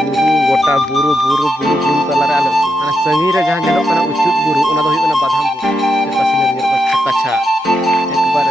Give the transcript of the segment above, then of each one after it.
buru gota buru belum kelar ala ana sangir jahan nyelok kana ucut buru ona do huyuk kana badham buru eta sinir nyelok kaca ekbar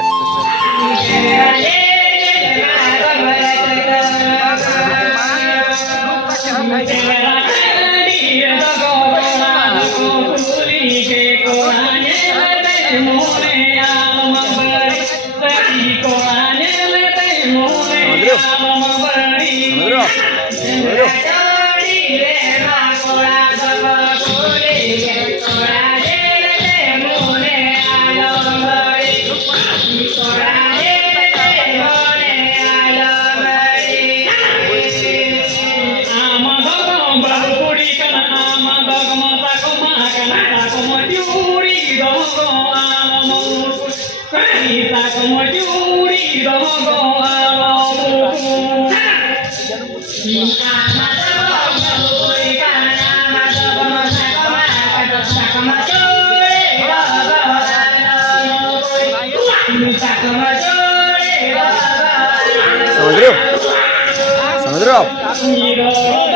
Samudro.